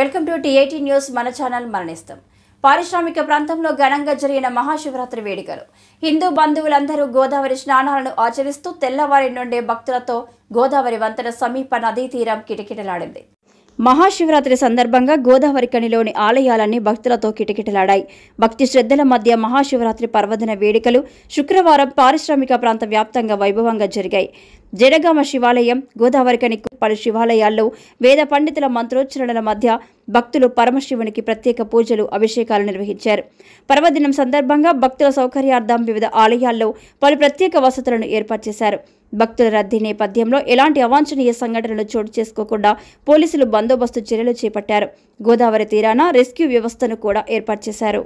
Welcome to టీ18 news. మన channel మరణిస్తాం. పారిశ్రామిక ప్రాంతంలో ఘనంగా జరిగిన మహాశివరాత్రి వేడుకలు. హిందూ బంధువులందరూ గోదావరి స్నానాలను ఆచరిస్తూ తెల్లవారి నుండే భక్తులతో గోదావరి వంతెన సమీప నదీ తీరం కిటకిటలాడింది. మహాశివరాత్రి సందర్భంగా గోదావరి కనిలోని ఆలయాలన్నీ భక్తులతో కిటకిటలాడాయి. భక్తి శ్రద్ధల మధ్య మహాశివరాత్రి పర్వదిన వేడుకలు శుక్రవారం పారిశ్రామిక ప్రాంత వ్యాప్తంగా వైభవంగా జరిగాయి. జడగామ శివాలయం, గోదావరికని పలు శివాలయాల్లో వేద పండితుల మంత్రోచ్చరణల మధ్య భక్తులు పరమశివునికి ప్రత్యేక పూజలు, అభిషేకాలు నిర్వహించారు. పర్వదినం సందర్భంగా భక్తుల సౌకర్యార్థం వివిధ ఆలయాల్లో పలు ప్రత్యేక వసతులను ఏర్పాటు చేశారు. భక్తుల రద్దీ నేపథ్యంలో ఎలాంటి అవాంఛనీయ సంఘటనలు చోటు చేసుకోకుండా పోలీసులు బందోబస్తు చర్యలు చేపట్టారు. గోదావరి తీరాన రెస్క్యూ వ్యవస్థను కూడా ఏర్పాటు చేశారు.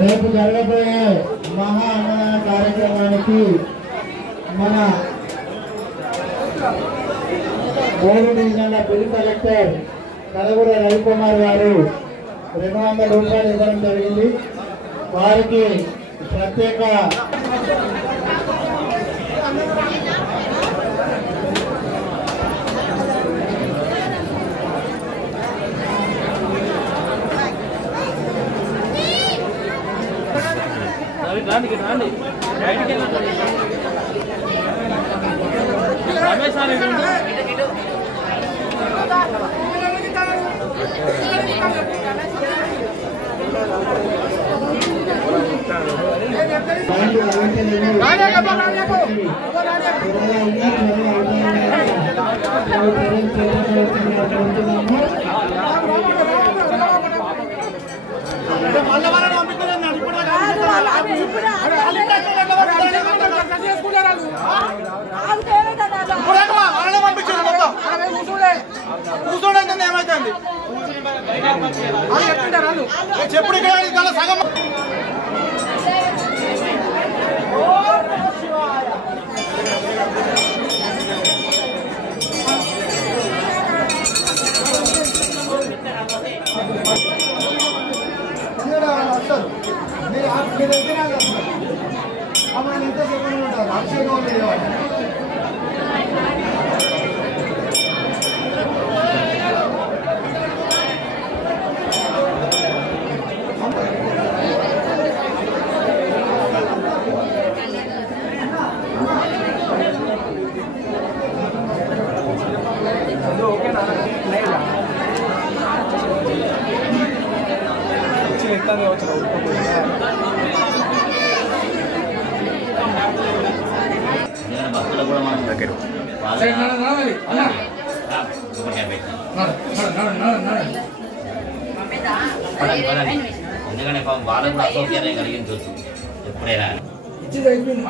రేపు జరగబోయే మహా అన్నదాన కార్యక్రమానికి మన మూడు డివిజన్ల బిల్ కలెక్టర్ కలవూరు రవికుమార్ గారు 200 రూపాయలు ఇవ్వడం జరిగింది. వారికి ప్రత్యేక చెప్పుడు సగం వస్తారు. మీరు ఎంత చెప్పండి ఉంటారు అభిషేకం ఎందుకంటే వాళ్ళకు కూడా అసౌకర్యం కలిగించవచ్చు. ఎప్పుడైనా ఇచ్చేది అయిపోయింది.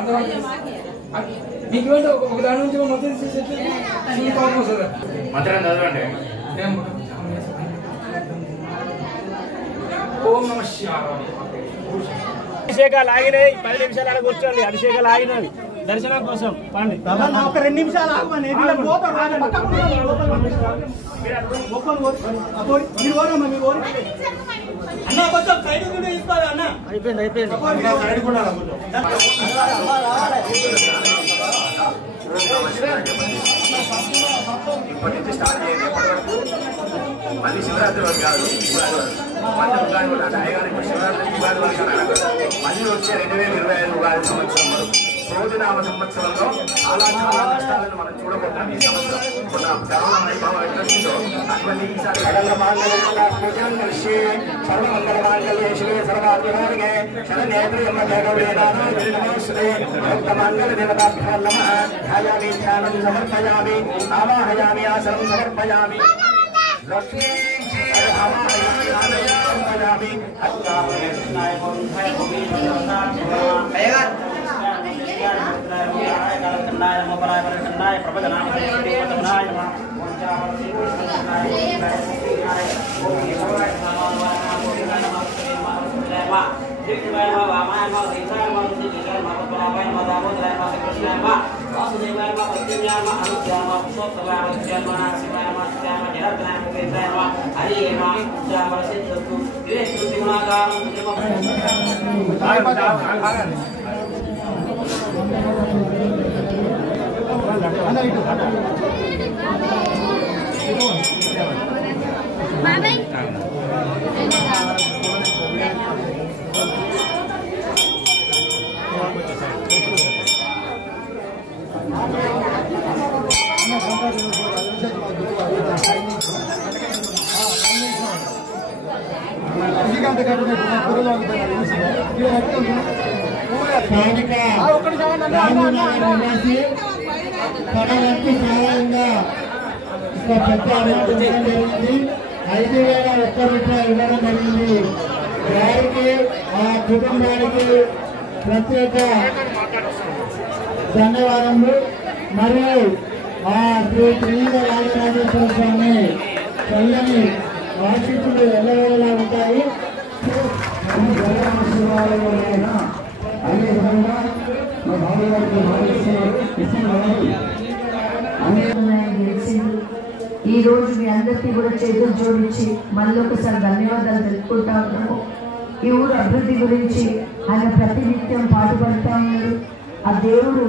మీకు ఒక దాని నుంచి మొత్తం మంత్రం చదవండి. ఓం నమ శివాయ. అభిషేకాలు ఆగినాయి. 10 నిమిషాలు కూర్చోండి. అభిషేకాలు ఆగినవి దర్శనం కోసం పండి. ఒక 2 నిమిషాలు అన్న కొంచెం సైడ్ తీసుకోవాలి అన్న. అయిపోయింది. ఇప్పటి నుంచి స్టార్ట్ చేయండి. మళ్ళీ శివరాత్రి వరకు కాదు, మళ్ళీ ఉగాది వరకు అయ్యగారికి శివరాత్రి ఉగాది వరకు మళ్ళీ వచ్చే 2025 ఉగాది సంవత్సరం వరకు రోజునామ సంవత్సరంలో చాలా చాలా నష్టాలను మనం చూడబోతాం ఈ సంవత్సరం. మన కరోనా వైభవం ఎట్లొచ్చిందో అటువంటి ఈసారి సర్వమంగళమాంగళ్యే శివే సర్వార్థిహారికే శరణ్యే త్ర్యంబకే గౌరీ నారాయణి నమోస్తుతే భక్తమంగళ దేవతాభ్యో నమః. ధ్యాయామి ధ్యానం సమర్పయామి ఆవాహయామి ఆసనం సమర్పయామి లక్ష్మీ ఆవాహయామి స్థానిక రామనగర్ నివాసి పడగంటి సహాయంగా ఒక పెద్ద అమౌంట్ ఇవ్వడం జరిగింది. 5,000 రూపాయలు ఇవ్వడం జరిగింది. వారికి ఆ కుటుంబానికి ప్రత్యేక ధన్యవాదములు. మరియు ఆ శ్రీ శ్రీల రాజరాజేశ్వర స్వామి చల్లని ఆశీస్సులు ఎల్లవేళలా ఉంటాయి. ఈ రోజు మీ అందరికీ కూడా చేతులు జోడించి మళ్ళీ ఒకసారి ధన్యవాదాలు తెలుపుకుంటా ఉన్నాము. ఈ ఊరు అభివృద్ధి గురించి ఆయన ప్రతినిత్యం పాటుపడుతూ ఉన్నారు. ఆ దేవుడు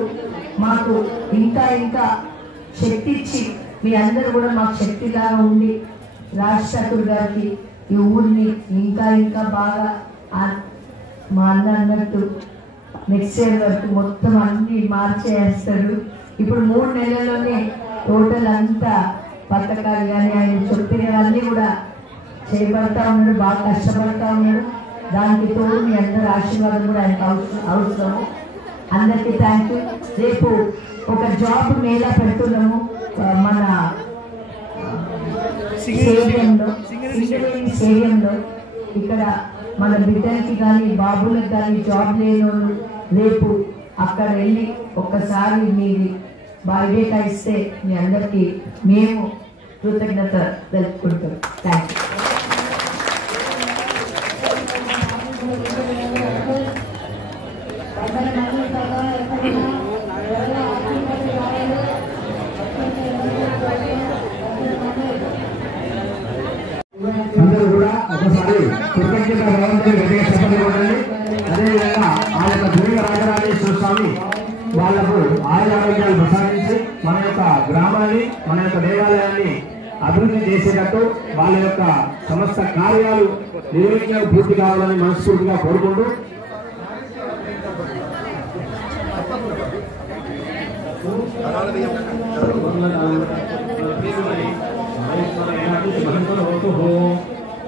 మాకు ఇంకా ఇంకా శక్తి ఇచ్చి మీ అందరూ కూడా మాకు శక్తిలాగా ఉండి రాజశేఖర్ గారికి ఈ ఊరిని ఇంకా ఇంకా బాగా మా అన్న అన్నట్టు నెక్స్ట్ ఇయర్ వరకు మొత్తం అన్ని మార్చేస్తాడు. ఇప్పుడు 3 నెలల్లోనే టోటల్ అంతా పథకాలు కానీ ఆయన చెప్పినవన్నీ కూడా చేపడతా ఉన్నాడు. బాగా కష్టపడతా ఉన్నాడు. దానికి తోడు మీ అందరి ఆశీర్వాదం కూడా ఆయనకు అవసరము. అందరికీ థ్యాంక్ యూ. రేపు ఒక జాబ్ మేళా పెడుతున్నాము మన స్టేడియంలో. ఇక్కడ మన బిడ్డలకి కానీ బాబులకు కానీ జాబ్ లేనోళ్ళు రేపు అక్కడ వెళ్ళి ఒక్కసారి మీది బాధ్యత ఇస్తే మీ అందరికీ మేము కృతజ్ఞత తెలుపుకుంటాం. Thank you. అందరూ కూడా ఒకసారి కృతజ్ఞత భగవంతుని గట్టిగా చెప్పండి. అదేవిధంగా ఆ యొక్క దుర్గ రాజరాజేశ్వర స్వామి వాళ్లకు ఆయురారోగ్యాలు ప్రసాదించి మన యొక్క గ్రామాన్ని మన యొక్క దేవాలయాన్ని అభివృద్ధి చేసేటట్టు వాళ్ళ యొక్క సమస్త కార్యాలు నిర్విఘ్నంగా పూర్తి కావాలని మనస్ఫూర్తిగా కోరుకుంటూ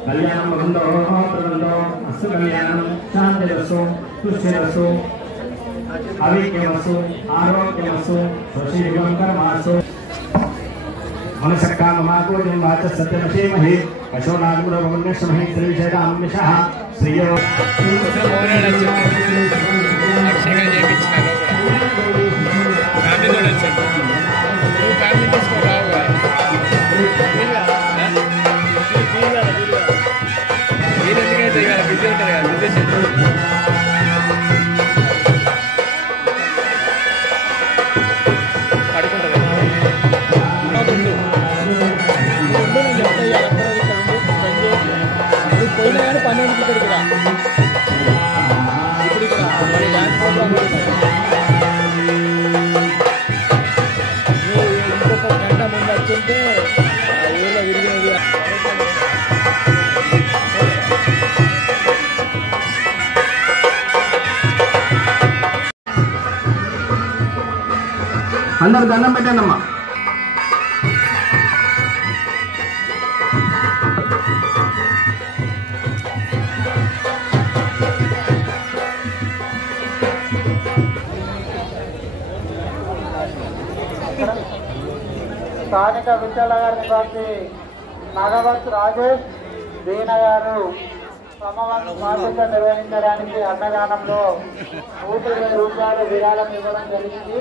కళ్యాణం అస్సు కళ్యాణం శాంతిరస్సు పుష్టిరస్సు అవిక్యమస్సు ఆరోగ్యమస్సు స్వశీకర్మాసు మనసక్కామమాకోజం వాచ సత్యమహే పశోనాగుణమన్యశ్రమహే శ్రీవిషేదాంశః శ్రీయో పోయినా కానీ 12 ఇక్కడికి రా. ఇప్పుడు ఇక్కడ మరి డాన్స్ ప్రోగ్రామ్ ఇంకొక గంట ముందు వచ్చింటే ఊళ్ళో విరిగేది. అందరు దండం పెట్టండి అమ్మా. స్థానిక విఠల గారి పార్టీ నాగవత్ రాజేష్ దీన గారు సమవాన్ని బాధ్యత నిర్వహించడానికి అన్నదానంలో 120 రూపాయలు విరాళం ఇవ్వడం జరిగింది.